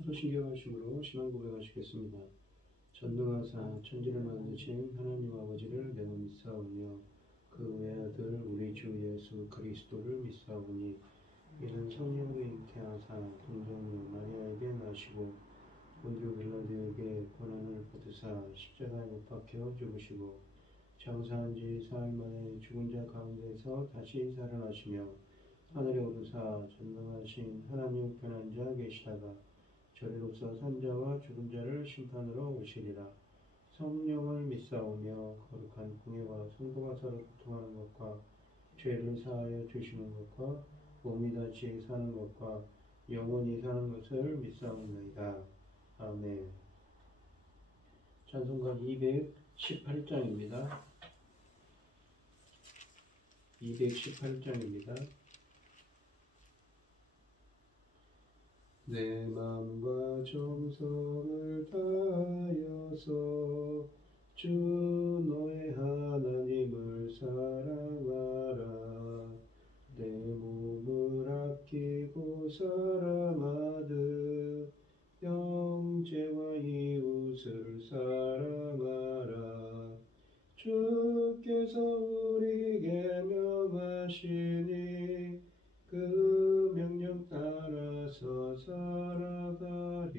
사도신경하심으로 신앙 고백하시겠습니다. 전능하사 천지를 만드신 하나님 아버지를 내가 믿사오며 그 외아들 우리 주 예수 그리스도를 믿사오니 이는 성령으로 잉태하사 동정녀 마리아에게 나시고 본디오 빌라도에게 고난을 받으사 십자가에 못 박혀 죽으시고 장사한 지 사흘 만에 죽은 자 가운데서 다시 살아나시며 하늘에 오르사 전능하신 하나님 우편한 자 계시다가 저리로서 산자와 죽은 자를 심판으로 오시리라. 성령을 믿사오며 거룩한 공예와 성도가 서로 교통하는 것과 죄를 사하여 주시는 것과 몸이 다시 사는 것과 영원히 사는 것을 믿사옵나이다. 아멘. 찬송가 218장입니다. 218장입니다. 내 맘과 정성을 다하여서 주 너의 하나님을 사랑하라. 내 몸을 아끼고 사랑하듯 형제와 이웃을 사랑하라. 주께서 우리에게 명하시니 그 명령 따라서 살아가리.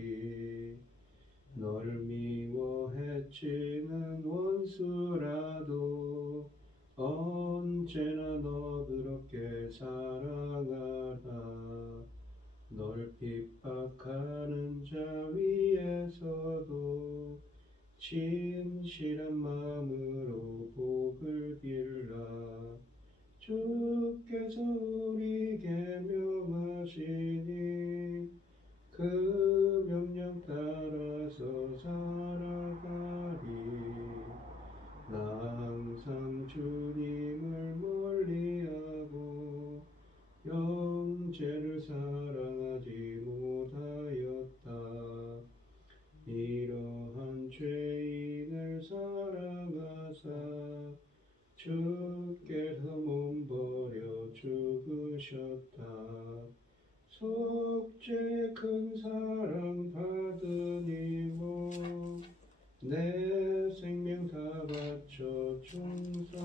널 미워 해치는 원수라도 언제나 너 그렇게 사랑하라. 널 핍박하는 자 위에서도 진실한 마음으로 복을 빌라. 주께서 우리에게 명하시니 그 명령 따라서 살아가리. 나 항상 주님을 멀리하고 형제를 사랑하지 못하였다. 이러한 죄인을 사랑하사 주께서 몸버려 죽으셨다. 속죄 큰 사랑 받으니모 내 생명 다 바쳐 충성하리.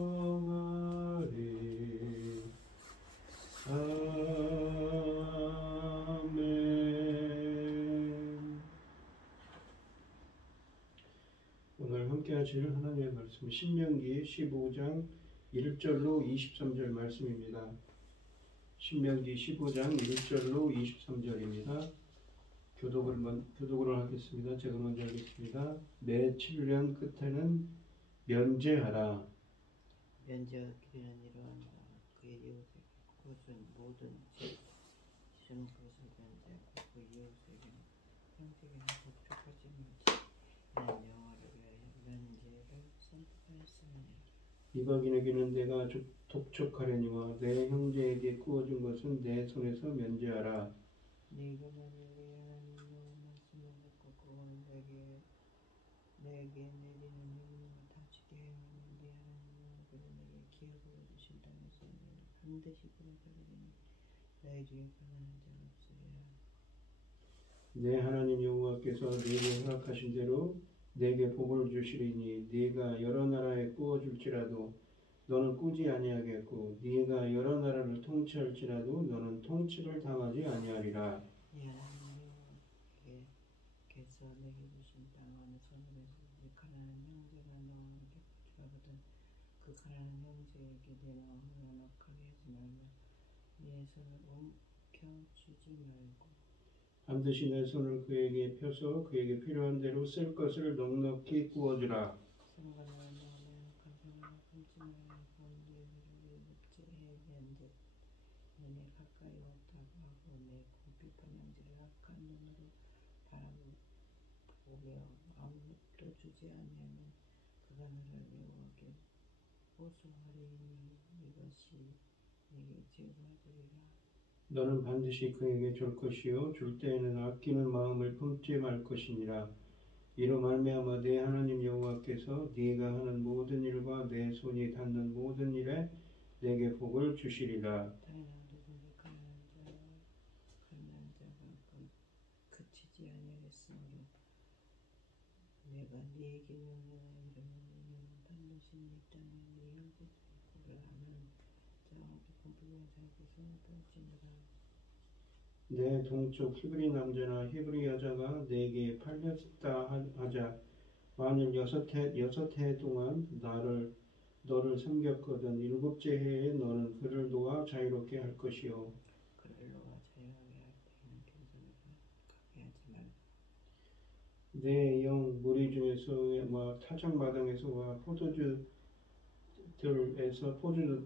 아멘. 오늘 함께 하실 하나님의 말씀 신명기 15장 1절로 23절 말씀입니다. 신명기 15장 1절로 23절입니다. 교독을 하겠습니다. 제가 먼저 하겠습니다. 매 7년 끝에는 면제하라. 면제하기는 이러한다. 그의 이웃에게 그것은 모든 지은 것을 면제하고 그 이웃에게는 형제에게는 독촉하지 말지. 나는 여호와를 위하여 면제를 선포하였음이니라. 이방인에게는 내가 독촉하려니와 내 형제에게 구워준 것은 내 손에서 면제하라. 네가 만일 네 하나님 여호와 말씀을 듣고 그거는 내게 내리는 명령을 다 지키게 하면 네 하나님 여호와께서 내게 기업으로 주신 땅에서 너희를 반드시 끌어들이리니 너희 중에 가난한 자가 없으리라. 내 하나님 여호와께서 네게 허락하신 대로 내게 복을 주시리니 네가 여러 나라에 구워줄지라도 너는 꾸지 아니하겠고 네가 여러 나라를 통치할지라도 너는 통치를 당하지 아니하리라. 네 하나님 여호와께서 내게 주신 땅 어느 선으로서 네 가난한 형제가 너에게 복주하거든 그 가난한 형제에게 내 마음을 연약하게 하지 말며 네 손을 움켜쥐지 말고 반드시 내 손을 그에게 펴서 그에게 필요한 대로 쓸 것을 넉넉히 구워주라. 상관하는 마음에 약한 사람을 품지 말고 네 위로를 묵죄해 면제 너네 가까이 왔다고 하고 내 비판 형제를 악한 눈으로 바라보며 아무것도 주지 아니하면 그가 너를 여호와께 보수하리니 이것이 네게 제거하리라. 너는 반드시 그에게 줄 것이요 줄 때에는 아끼는 마음을 품지 말 것이니라. 이로 말미암아 내 하나님 여호와께서 네가 하는 모든 일과 내 손이 닿는 모든 일에 내게 복을 주시리라. 다른 나라들은 가난한 자가 그치지 아니하고 땅에 네 혈기 고를 하면 자와 깊은 불의 자에게 손을 펼치니라. 내 동쪽 히브리 남자나 히브리 여자가 내게 팔렸다 하자 만일 여섯 해 동안 너를 섬겼거든 일곱째 해에 너는 그를 놓아 자유롭게 할 것이요 그를 놓아 자유하게 할 때에는 겸손을 가게 하지 말라. 내 영 무리 중에서와 타작마당에서와 포도주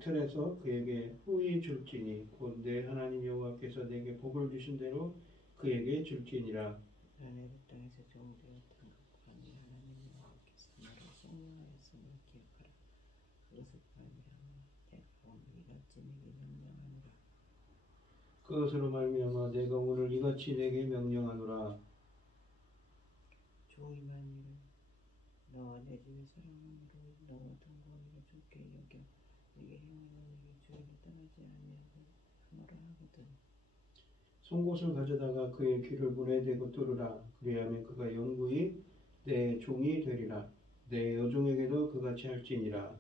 틀에서 그에게 후히 줄지니 곧 내 하나님 여호와께서 내게 복을 주신 대로 그에게 줄지니라. 나는 그 땅에서 종되었던 것과 네 하나님 여호와께서 너를 성령하였음을 기억하라. 그것을 말미암아 내가 오늘 이같이 내게 명령하노라. 그것으로 말미암아 내가 오늘 이같이 내게 명령하노라. 종이 만일 너와 내 집의 사랑으로 너와 동거하기를 좋게 여겨 내게 행하여 내게 주의를 떠나지 아니하노라 하거든. 송곳을 가져다가 그의 귀를 문에 대고 뚫으라. 그리하면 그가 영구히 내 종이 되리라. 내 여종에게도 그같이 할지니라.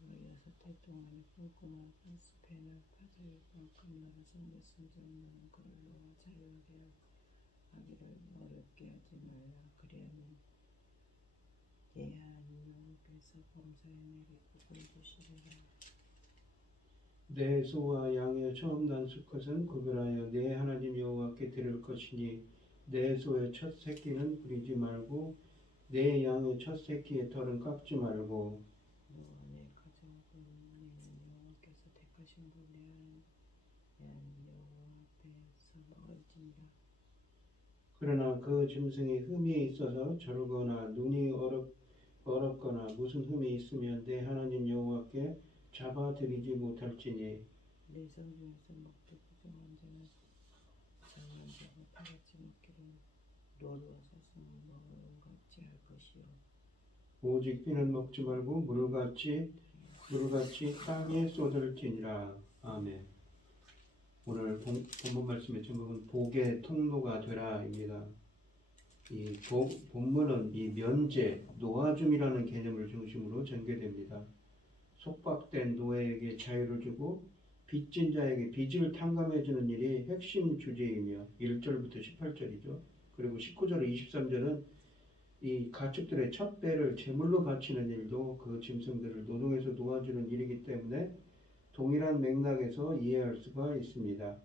너희 6해 동안에 꼼꼼한 습회나 파수일 만큼 나를 섬겼은즉 너는 그를 놓아 자유하게 하기를 어렵게 하지 말라. 그리하면 네 하나님 여호와께서 범사에 내게 복을 주시리라. 내 소와 양의 처음 난 수컷은 구별하여 내 하나님 여호와께 드릴 것이니 내 소의 첫 새끼는 부리지 말고 내 양의 첫 새끼의 털은 깎지 말고 너와 내 가족은 내는 여호와께서 택하신 분 내 하나님 여호와 앞에서 얼지니라. 그러나 그 짐승이 흠이 있어서 절거나 눈이 어렵거나 무슨 흠이 있으면 내 하나님 여호와께 잡아들이지 못할지니 내 성중에서 먹되 부정한 자는 장한 자가 다같이 먹기를 노루와 사슴은 먹은 같이 할 것이요. 오직 피는 먹지 말고 물같이 땅에 쏟을지니라. 아멘. 오늘 본문 말씀의 제목은 복의 통로가 되라입니다. 이 본문은 이 면제, 놓아줌이라는 개념을 중심으로 전개됩니다. 속박된 노예에게 자유를 주고 빚진 자에게 빚을 탕감해주는 일이 핵심 주제이며 1절부터 18절이죠. 그리고 19절, 23절은 이 가축들의 첫 배를 제물로 바치는 일도 그 짐승들을 노동에서 놓아주는 일이기 때문에 동일한 맥락에서 이해할 수가 있습니다.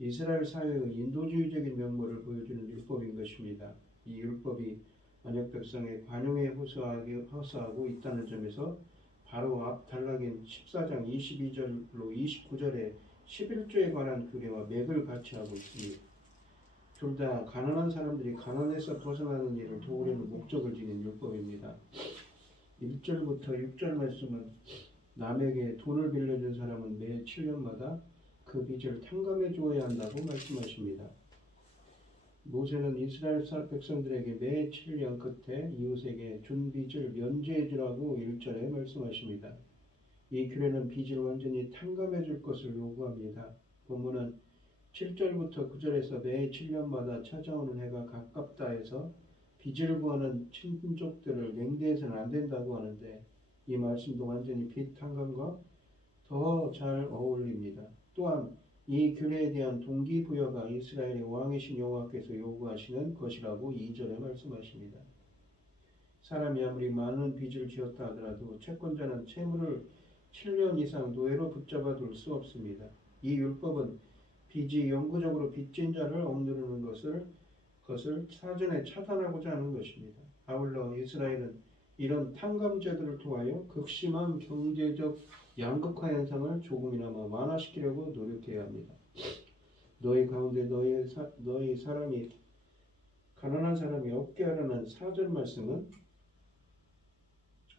이스라엘 사회의 인도주의적인 면모를 보여주는 율법인 것입니다. 이 율법이 언약 백성의 관용에 호소하고 있다는 점에서 바로 앞 단락인 14장 22절로 29절의 11조에 관한 규례와 맥을 같이 하고 있습니다. 둘 다 가난한 사람들이 가난에서 벗어나는 일을 도우려는 목적을 지닌 율법입니다. 1절부터 6절 말씀은 남에게 돈을 빌려준 사람은 매 7년마다 그 빚을 탕감해 주어야 한다고 말씀하십니다. 모세는 이스라엘 백성들에게 매 7년 끝에 이웃에게 준 빚을 면제해 주라고 1절에 말씀하십니다. 이 규례는 빚을 완전히 탕감해 줄 것을 요구합니다. 본문은 7절부터 9절에서 매 7년마다 찾아오는 해가 가깝다 해서 빚을 구하는 친족들을 맹대해서는 안 된다고 하는데 이 말씀도 완전히 빚 탕감과 더 잘 어울립니다. 또한 이 규례에 대한 동기부여가 이스라엘의 왕이신 여호와께서 요구하시는 것이라고 2절에 말씀하십니다. 사람이 아무리 많은 빚을 지었다 하더라도 채권자는 채무를 7년 이상 노예로 붙잡아 둘 수 없습니다. 이 율법은 빚이 영구적으로 빚진 자를 억누르는 것을 사전에 차단하고자 하는 것입니다. 아울러 이스라엘은 이런 탕감제도를 통하여 극심한 경제적 양극화 현상을 조금이나마 완화시키려고 노력해야 합니다. 너희 가운데 너희 사람이 가난한 사람이 없게 하라는 4절 말씀은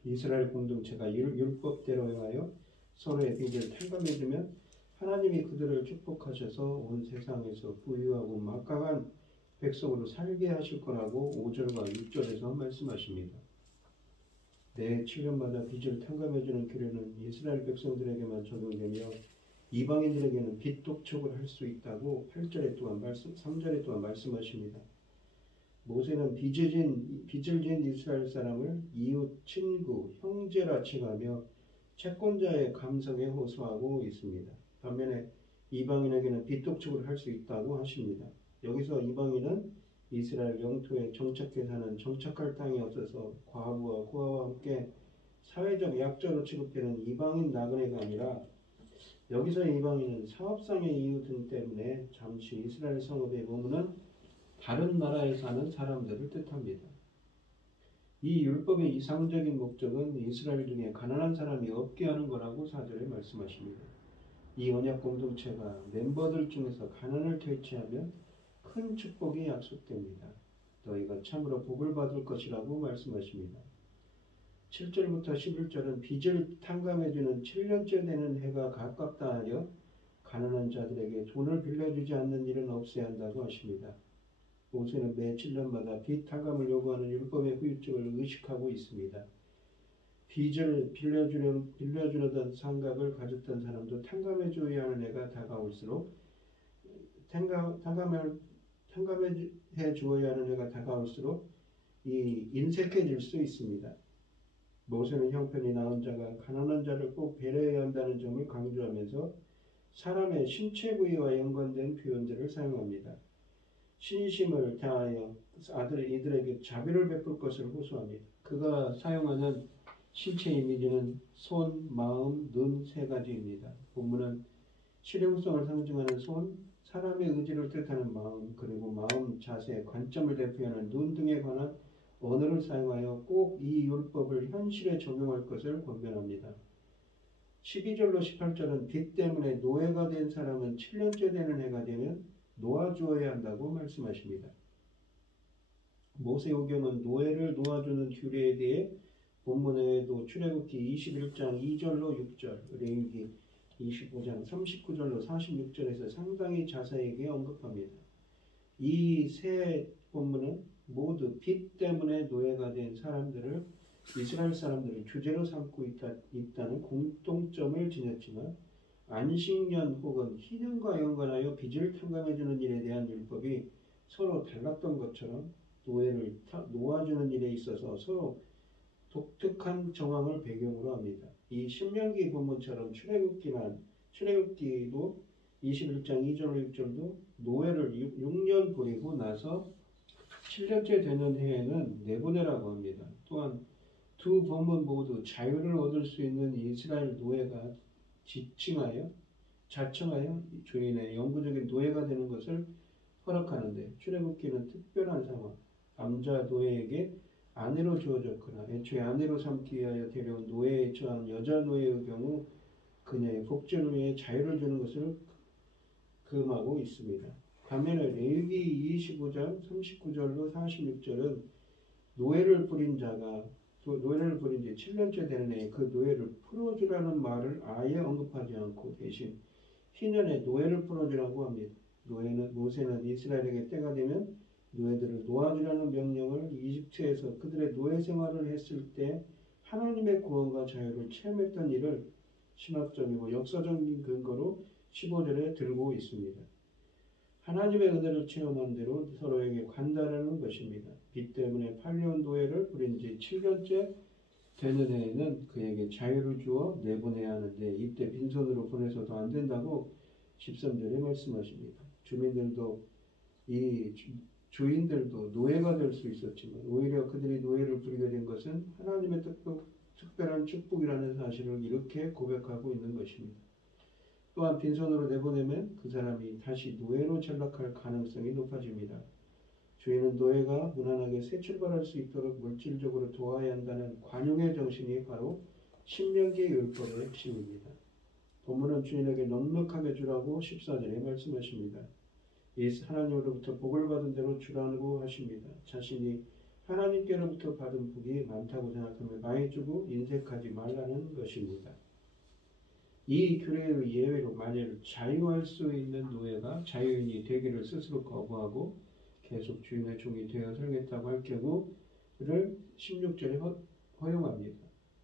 이스라엘 공동체가 율법대로 행하여 서로의 빚을 탕감해주면 하나님이 그들을 축복하셔서 온 세상에서 부유하고 막강한 백성으로 살게 하실 거라고 5절과 6절에서 말씀하십니다. 매 7년마다 빚을 탕감해주는 규례는 이스라엘 백성들에게만 적용되며 이방인들에게는 빚 독촉을 할 수 있다고 8절에 또한 3절에 또한 말씀하십니다. 모세는 빚을 진 이스라엘 사람을 이웃, 친구, 형제라 칭하며 채권자의 감성에 호소하고 있습니다. 반면에 이방인에게는 비독촉을 할 수 있다고 하십니다. 여기서 이방인은 이스라엘 영토에 정착해 사는 정착할 땅이 없어서 과부와 고아와 함께 사회적 약자로 취급되는 이방인 나그네가 아니라 여기서 이방인은 사업상의 이유 등 때문에 잠시 이스라엘 성읍에 머무는 다른 나라에 사는 사람들을 뜻합니다. 이 율법의 이상적인 목적은 이스라엘 중에 가난한 사람이 없게 하는 거라고 4절에 말씀하십니다. 이 언약 공동체가 멤버들 중에서 가난을 퇴치하면 큰 축복이 약속됩니다. 너희가 참으로 복을 받을 것이라고 말씀하십니다. 7절부터 11절은 빚을 탕감해주는 7년째 되는 해가 가깝다 하여 가난한 자들에게 돈을 빌려주지 않는 일은 없어야 한다고 하십니다. 모세는 매 7년마다 빚 탕감을 요구하는 율법의 후유증을 의식하고 있습니다. 빚을 빌려주려던 생각을 가졌던 사람도 탕감해줘야 하는 해가 다가올수록 탕감해 주어야 하는 해가 다가올수록 인색해질 수 있습니다. 모세는 형편이 나은 자가 가난한 자를 꼭 배려해야 한다는 점을 강조하면서 사람의 신체 부위와 연관된 표현들을 사용합니다. 신심을 다하여 이들에게 자비를 베풀 것을 호소합니다. 그가 사용하는 신체 이미지는 손, 마음, 눈 세 가지입니다. 본문은 실용성을 상징하는 손, 사람의 의지를 뜻하는 마음, 그리고 마음, 자세, 관점을 대표하는 눈 등에 관한 언어를 사용하여 꼭 이 율법을 현실에 적용할 것을 권면합니다. 12절로 18절은 빚 때문에 노예가 된 사람은 7년째 되는 해가 되면 놓아주어야 한다고 말씀하십니다. 모세오경은 노예를 놓아주는 규례에 대해 본문에도 출애굽기 21장 2절로 6절, 레위기 25장 39절로 46절에서 상당히 자세하게 언급합니다. 이 세 본문은 모두 빚 때문에 노예가 된 사람들을 이스라엘 사람들을 주제로 삼고 있다는 공통점을 지녔지만 안식년 혹은 희년과 연관하여 빚을 탕감해주는 일에 대한 율법이 서로 달랐던 것처럼 노예를 놓아주는 일에 있어서 서로 독특한 정황을 배경으로 합니다. 이 신명기 본문처럼 출애굽기도 21장 2절 6절도 노예를 6년 부리고 나서 7년째 되는 해에는 내보내라고 합니다. 또한 두 본문 모두 자유를 얻을 수 있는 이스라엘 노예가 자청하여 주인의 영구적인 노예가 되는 것을 허락하는데 출애굽기는 특별한 상황, 남자 노예에게 아내로 주어졌거나 애초에 아내로 삼기 위하여 데려온 노예에 처한 여자 노예의 경우 그녀의 복제를 위해 자유를 주는 것을 금하고 있습니다. 반면에 레위기 25장 39절로 46절은 노예를 부린 지 7년째 되는 해에 그 노예를 풀어주라는 말을 아예 언급하지 않고 대신 희년에 노예를 풀어주라고 합니다. 모세는 이스라엘에게 때가 되면 노예들을 놓아주라는 명령을 이집트에서 그들의 노예 생활을 했을 때 하나님의 구원과 자유를 체험했던 일을 신학적이고 역사적인 근거로 15절에 들고 있습니다. 하나님의 은혜를 체험한 대로 서로에게 관달하는 것입니다. 빚 때문에 팔려온 노예를 부린 지 7년째 되는 해에는 그에게 자유를 주어 내보내야 하는데 이때 빈손으로 보내서도 안 된다고 13절에 말씀하십니다. 주인들도 노예가 될 수 있었지만 오히려 그들이 노예를 부리게 된 것은 하나님의 특별한 축복이라는 사실을 이렇게 고백하고 있는 것입니다. 또한 빈손으로 내보내면 그 사람이 다시 노예로 전락할 가능성이 높아집니다. 주인은 노예가 무난하게 새 출발할 수 있도록 물질적으로 도와야 한다는 관용의 정신이 바로 신명기 율법의 핵심입니다. 본문은 주인에게 넉넉하게 주라고 14절에 말씀하십니다. 하나님으로부터 복을 받은 대로 주라고 하십니다. 자신이 하나님께로부터 받은 복이 많다고 생각하며 많이 주고 인색하지 말라는 것입니다. 이 규례의 예외로 만일 자유할 수 있는 노예가 자유인이 되기를 스스로 거부하고 계속 주인의 종이 되어 살겠다고 할 경우를 16절에 허용합니다.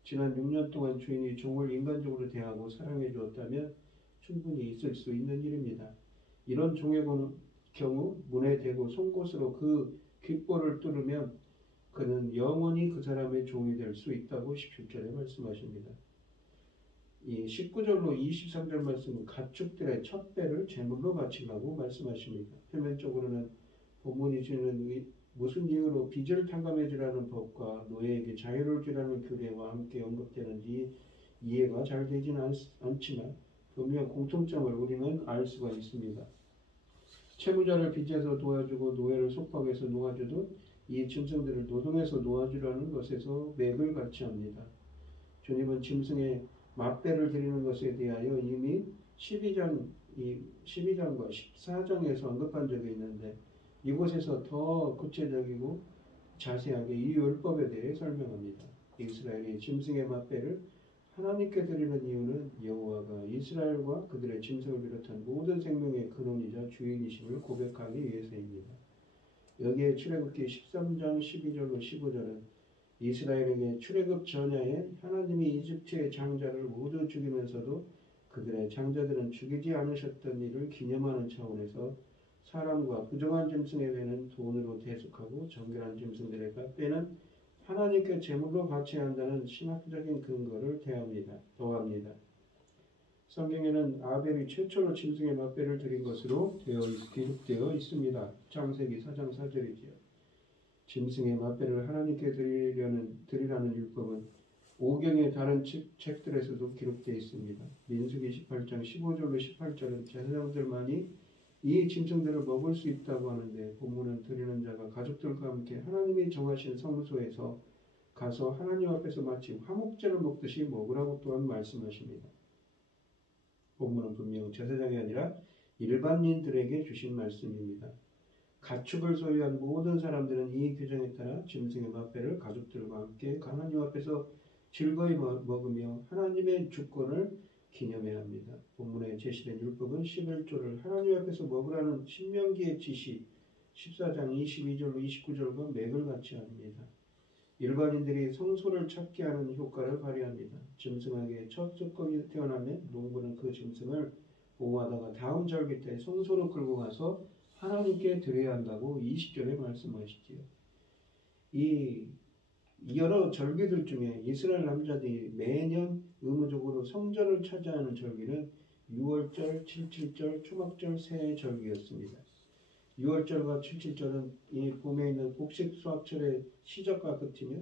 지난 6년 동안 주인이 종을 인간적으로 대하고 사랑해 주었다면 충분히 있을 수 있는 일입니다. 이런 종의 경우 문에 대고 송곳으로 그 귓볼을 뚫으면 그는 영원히 그 사람의 종이 될 수 있다고 17절에 말씀하십니다. 이 19절로 23절 말씀은 가축들의 첫 배를 제물로 바치라고 말씀하십니다. 표면적으로는 본문이 주는 무슨 이유로 빚을 탕감해 주라는 법과 노예에게 자유를 주라는 규례와 함께 언급되는지 이해가 잘 되지는 않지만 분명 공통점을 우리는 알 수가 있습니다. 채무자를 빚에서 도와주고 노예를 속박해서 놓아주듯 이 짐승들을 노동해서 놓아주라는 것에서 맥을 같이 합니다. 주님은 짐승의 맛배를 드리는 것에 대하여 이미 12장과 14장에서 언급한 적이 있는데 이곳에서 더 구체적이고 자세하게 이 율법에 대해 설명합니다. 이스라엘이 짐승의 맛배를 하나님께 드리는 이유는 여호와가 이스라엘과 그들의 짐승을 비롯한 모든 생명의 근원이자 주인이심을 고백하기 위해서입니다. 여기에 출애굽기 13장 12절로 15절은 이스라엘에게 출애굽 전야에 하나님이 이집트의 장자를 모두 죽이면서도 그들의 장자들은 죽이지 않으셨던 일을 기념하는 차원에서 사람과 부정한 짐승의 배는 돈으로 대속하고 정결한 짐승들의 배는 하나님께 제물로 바쳐야 한다는 신학적인 근거를 더합니다. 성경에는 아벨이 최초로 짐승의 맛배를 드린 것으로 기록되어 있습니다. 창세기 4장 4절이지요. 짐승의 맛배를 하나님께 드리라는 율법은 오경의 다른 책들에서도 기록되어 있습니다. 민수기 18장 15절로 18절은 제사장들만이 이 짐승들을 먹을 수 있다고 하는데 본문은 드리는 자가 가족들과 함께 하나님이 정하신 성소에서 가서 하나님 앞에서 마치 화목제를 먹듯이 먹으라고 또한 말씀하십니다. 본문은 분명 제사장이 아니라 일반인들에게 주신 말씀입니다. 가축을 소유한 모든 사람들은 이 규정에 따라 짐승의 맛배를 가족들과 함께 하나님 앞에서 즐거이 먹으며 하나님의 주권을 기념해야 합니다. 본문에 제시된 율법은 11조를 하나님 앞에서 먹으라는 신명기의 지시 14장 22절로 29절과 맥을 같이 합니다. 일반인들이 성소를 찾게 하는 효과를 발휘합니다. 짐승에게 첫 수컷이 태어나면 농부는 그 짐승을 보호하다가 다음 절기 때 성소로 끌고 가서 하나님께 드려야 한다고 20절에 말씀하시지요. 이 여러 절기들 중에 이스라엘 남자들이 매년 의무적으로 성전을 찾아하는 절기는 6월절, 77절, 초막절 세 절기였습니다. 6월절과 77절은 이 봄에 있는 곡식 수확철의 시작과 끝이며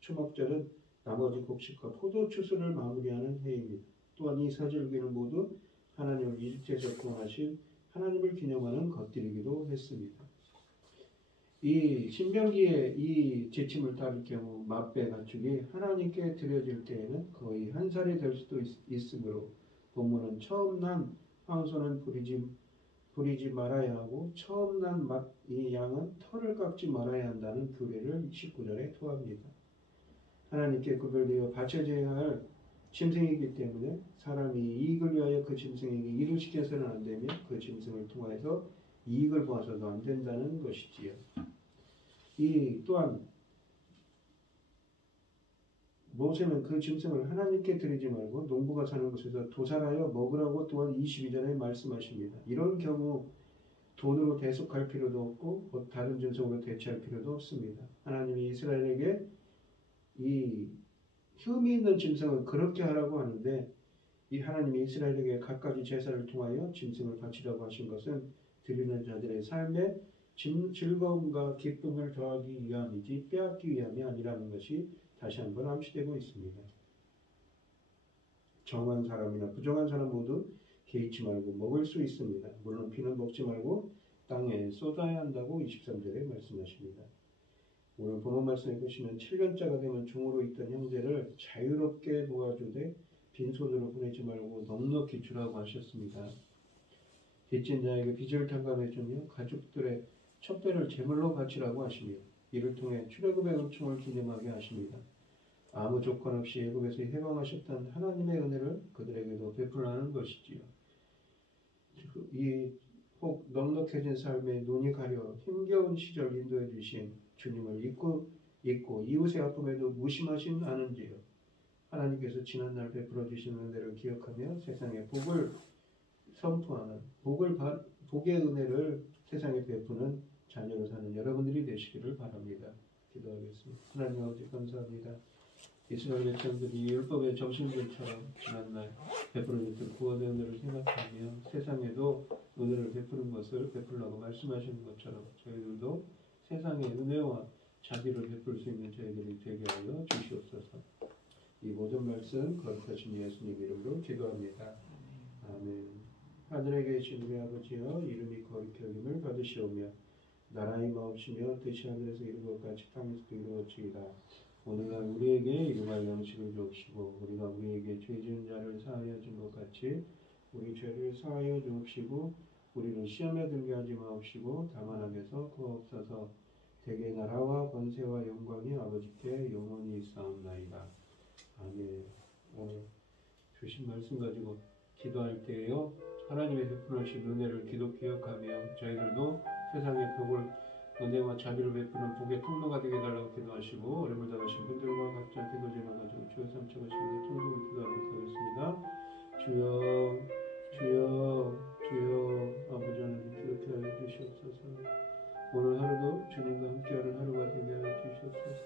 초막절은 나머지 곡식과 포도 추수를 마무리하는 해입니다. 또한 이 사절기는 모두 하나님을 이집트에서 구원하신 하나님을 기념하는 것들이기도 했습니다. 이 신명기에 이 제침을 따를 경우 맛배 가축이 하나님께 드려질 때에는 거의 한 살이 될 수도 있으므로 본문은 처음 난 황소는 부리지 말아야 하고 처음 난 이 양은 털을 깎지 말아야 한다는 규례를 19절에 토합니다. 하나님께 구별되어 바쳐져야 할 짐승이기 때문에 사람이 이익을 위하여 그 짐승에게 일을 시켜서는 안 되며 그 짐승을 통해서 이익을 보아서도 안 된다는 것이지요. 이 또한 모세는 그 짐승을 하나님께 드리지 말고 농부가 사는 곳에서 도살하여 먹으라고 또한 22절에 말씀하십니다. 이런 경우 돈으로 대속할 필요도 없고 다른 짐승으로 대체할 필요도 없습니다. 하나님이 이스라엘에게 이 흠이 있는 짐승은 그렇게 하라고 하는데 이 하나님이 이스라엘에게 갖가지 제사를 통하여 짐승을 바치라고 하신 것은 드리는 자들의 삶에 즐거움과 기쁨을 더하기 위함이지 빼앗기 위함이 아니라는 것이 다시 한번 암시되고 있습니다. 정한 사람이나 부정한 사람 모두 개의치 말고 먹을 수 있습니다. 물론 피는 먹지 말고 땅에 쏟아야 한다고 23절에 말씀하십니다. 오늘 본문 말씀에 보시면 7년째가 되면 종으로 있던 형제를 자유롭게 도와주되 빈손으로 보내지 말고 넉넉히 주라고 하셨습니다. 빚진 자에게 빚을 탕감해 주며 가족들의 첫 배를 제물로 바치라고 하시며 이를 통해 출애굽의 은총을 기념하게 하십니다. 아무 조건 없이 애굽에서 해방하셨던 하나님의 은혜를 그들에게도 베풀라는 것이지요. 이 혹 넉넉해진 삶에 눈이 가려 힘겨운 시절 인도해 주신 주님을 잊고 이웃의 아픔에도 무심하진 않은지요. 하나님께서 지난날 베풀어 주신 은혜를 기억하며 세상에 복을 선포하는 복의 은혜를 세상에 베푸는 자녀로 사는 여러분들이 되시기를 바랍니다. 기도하겠습니다. 하나님 아버지 감사합니다. 이스라엘 백성들이 율법의 정신들처럼 지난날 베풀어졌던 구원의 은혜를 생각하며 세상에도 은혜를 베푸는 것을 베풀라고 말씀하시는 것처럼 저희들도 세상의 은혜와 자비를 베풀 수 있는 저희들이 되게 하여 주시옵소서. 이 모든 말씀 거룩하신 예수님 이름으로 기도합니다. 아멘. 하늘에 계신 우리 아버지여 이름이 거룩히 여김을 받으시오며 나라의 마옵시며 뜻이 하늘에서 이룬 것 같이 땅에서도 이루어지이다. 오늘날 우리에게 일용할 양식을 주옵시고 우리가 우리에게 죄 지은 자를 사하여 준 것 같이 우리 죄를 사하여 주옵시고 우리를 시험에 들게 하지 마옵시고 다만 악에서 구하옵소서. 대개 나라와 권세와 영광이 아버지께 영원히 있사옵나이다. 아멘. 오늘 주신 말씀 가지고 기도할 때에요 하나님의 베풀으신 은혜를 기억하며 저희들도 세상의 복을 은혜와 자비를 베푸는 복의 통로가 되게 달라고 기도하시고 어려움을 당하신 분들과 각자 기도 제목가지고 주여 삼창하시는 통독을 기도하도록 하겠습니다. 주여 주여 주여 아버지 하나님 기억해 하여 주시옵소서. 오늘 하루도 주님과 함께하는 하루가 되게 하여 주시옵소서.